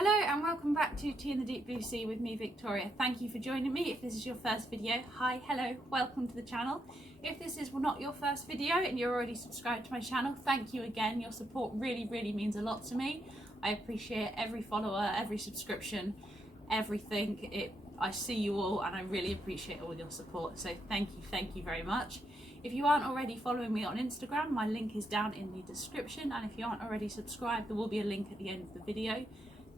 Hello and welcome back to Tea in the Deep Blue Sea with me, Victoria. Thank you for joining me. If this is your first video, hi, hello, welcome to the channel. If this is not your first video and you're already subscribed to my channel, thank you again. Your support really means a lot to me. I appreciate every follower, every subscription, everything. I see you all and I really appreciate all your support. So thank you very much. If you aren't already following me on Instagram, my link is down in the description, and if you aren't already subscribed, there will be a link at the end of the video.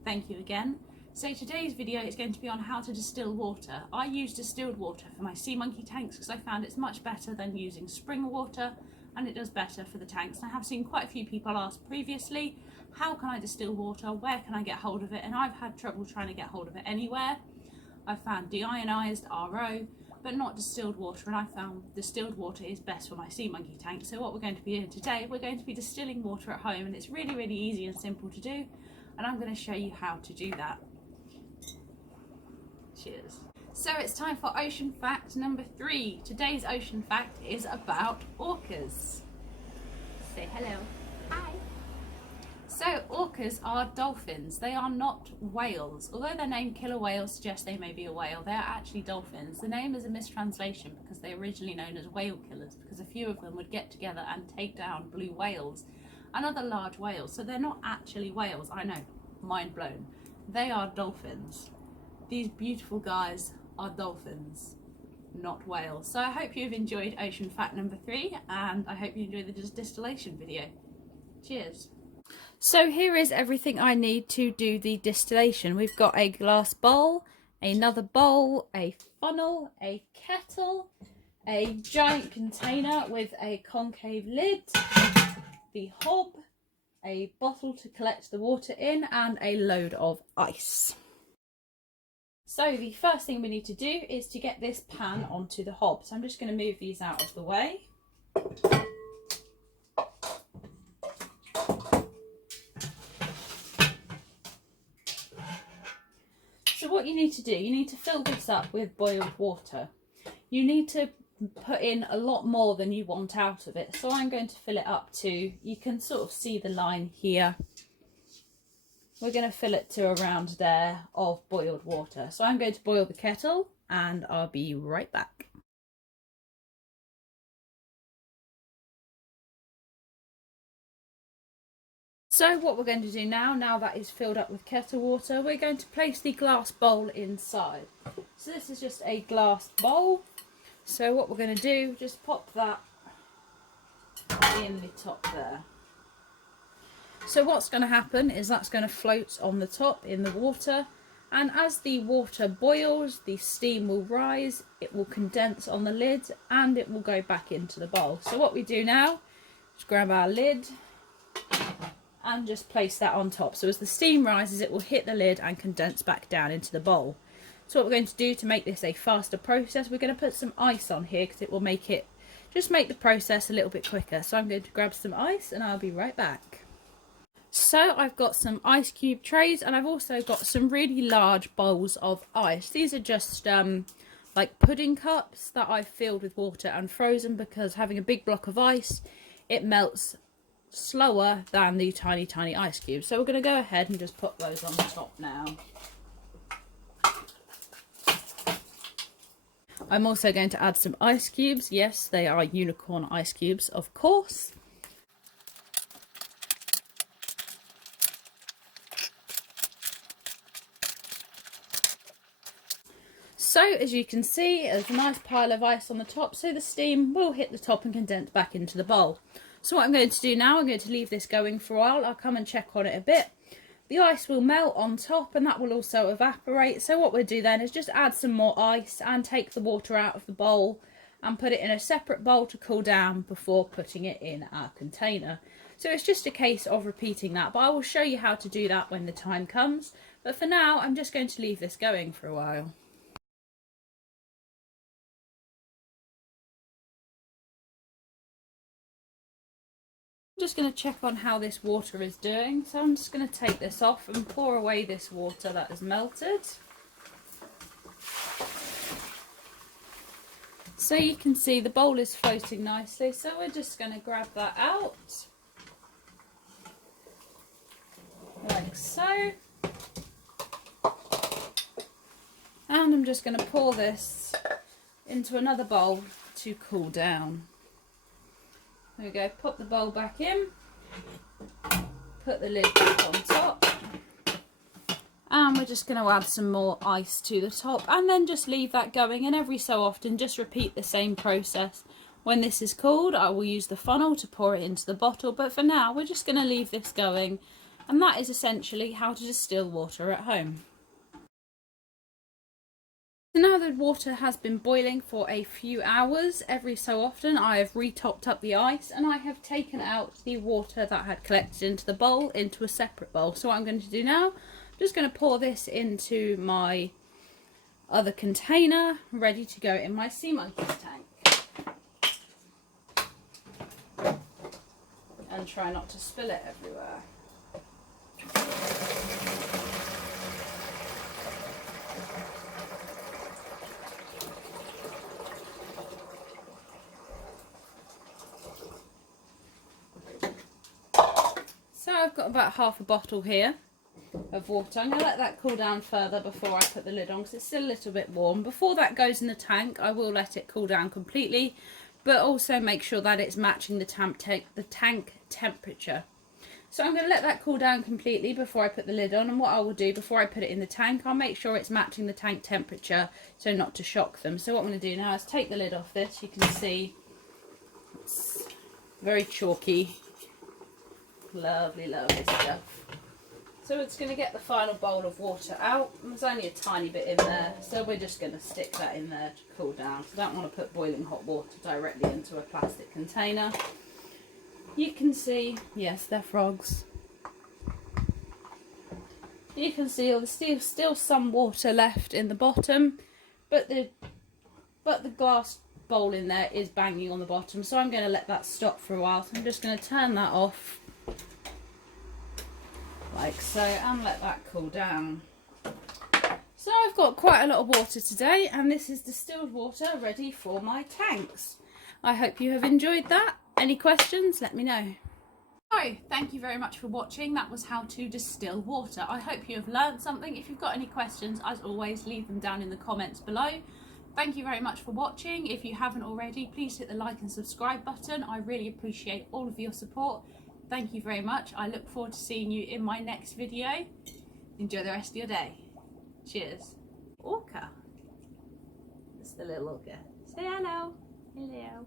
Thank you again. So today's video is going to be on how to distill water. I use distilled water for my sea monkey tanks because I found it's much better than using spring water, and it does better for the tanks. And I have seen quite a few people ask previously, how can I distill water? Where can I get hold of it? And I've had trouble trying to get hold of it anywhere. I found deionized RO, but not distilled water, and I found distilled water is best for my sea monkey tank. So what we're going to be doing today, we're going to be distilling water at home, and it's really easy and simple to do. And I'm going to show you how to do that. Cheers. So it's time for ocean fact number 3. Today's ocean fact is about orcas. Say hello. Hi. So orcas are dolphins. They are not whales. Although their name killer whale suggests they may be a whale, they are actually dolphins. The name is a mistranslation because they were originally known as whale killers, because a few of them would get together and take down blue whales and other large whales. So they're not actually whales. I know, mind blown. They are dolphins. These beautiful guys are dolphins, not whales. So I hope you've enjoyed ocean fact number 3, and I hope you enjoyed the distillation video. Cheers. So here is everything I need to do the distillation. We've got a glass bowl, another bowl, a funnel, a kettle, a giant container with a concave lid, the hob, a bottle to collect the water in, and a load of ice. So the first thing we need to do is to get this pan onto the hob. So I'm just going to move these out of the way. So what you need to do, you need to fill this up with boiled water. You need to put in a lot more than you want out of it. So I'm going to fill it up to, you can sort of see the line here. We're going to fill it to around there of boiled water. So I'm going to boil the kettle and I'll be right back. So what we're going to do now that is filled up with kettle water, we're going to place the glass bowl inside. So this is just a glass bowl. So what we're going to do, just pop that in the top there. So what's going to happen is that's going to float on the top in the water, and as the water boils, the steam will rise, it will condense on the lid, and it will go back into the bowl. So what we do now is grab our lid and just place that on top. So as the steam rises, it will hit the lid and condense back down into the bowl. So what we're going to do to make this a faster process, we're going to put some ice on here because it will make the process a little bit quicker. So I'm going to grab some ice and I'll be right back. So I've got some ice cube trays, and I've also got some really large bowls of ice. These are just like pudding cups that I've filled with water and frozen, because having a big block of ice, it melts slower than the tiny ice cubes. So we're going to go ahead and just put those on the top now. I'm also going to add some ice cubes. Yes, they are unicorn ice cubes, of course. So as you can see, there's a nice pile of ice on the top, so the steam will hit the top and condense back into the bowl. So what I'm going to do now, I'm going to leave this going for a while. I'll come and check on it a bit. The ice will melt on top and that will also evaporate. So what we'll do then is just add some more ice and take the water out of the bowl and put it in a separate bowl to cool down before putting it in our container. So it's just a case of repeating that, but I will show you how to do that when the time comes. But for now, I'm just going to leave this going for a while. I'm just going to check on how this water is doing. So I'm just going to take this off and pour away this water that has melted. So you can see the bowl is floating nicely, so we're just going to grab that out like so. just going to pour this into another bowl to cool down. There we go, pop the bowl back in, put the lid back on top, and we're just going to add some more ice to the top and then just leave that going, and every so often just repeat the same process. When this is cooled, I will use the funnel to pour it into the bottle, but for now we're just going to leave this going, and that is essentially how to distill water at home. So now the water has been boiling for a few hours. Every so often I have re-topped up the ice, and I have taken out the water that had collected into the bowl into a separate bowl. So what I'm going to do now, I'm just going to pour this into my other container, ready to go in my sea monkeys tank. And try not to spill it everywhere. So I've got about half a bottle here of water. I'm going to let that cool down further before I put the lid on, because it's still a little bit warm. Before that goes in the tank, I will let it cool down completely, but also make sure that it's matching the tank temperature. So I'm going to let that cool down completely before I put the lid on, and what I will do before I put it in the tank, I'll make sure it's matching the tank temperature so not to shock them. So what I'm going to do now is take the lid off this. You can see it's very chalky. Lovely, lovely stuff. So it's going to get the final bowl of water out. There's only a tiny bit in there, so we're just going to stick that in there to cool down. So I don't want to put boiling hot water directly into a plastic container. You can see, yes, they're frogs. You can see there's still some water left in the bottom, but the glass bowl in there is banging on the bottom. So I'm going to let that stop for a while. So I'm just going to turn that off, like so, and let that cool down. So I've got quite a lot of water today, and this is distilled water ready for my tanks. I hope you have enjoyed that. Any questions? Let me know. So, thank you very much for watching. That was how to distill water. I hope you have learned something. If you've got any questions, as always, leave them down in the comments below. Thank you very much for watching. If you haven't already, please hit the like and subscribe button. I really appreciate all of your support. Thank you very much. I look forward to seeing you in my next video. Enjoy the rest of your day. Cheers. Orca. That's the little orca. Say hello. Hello.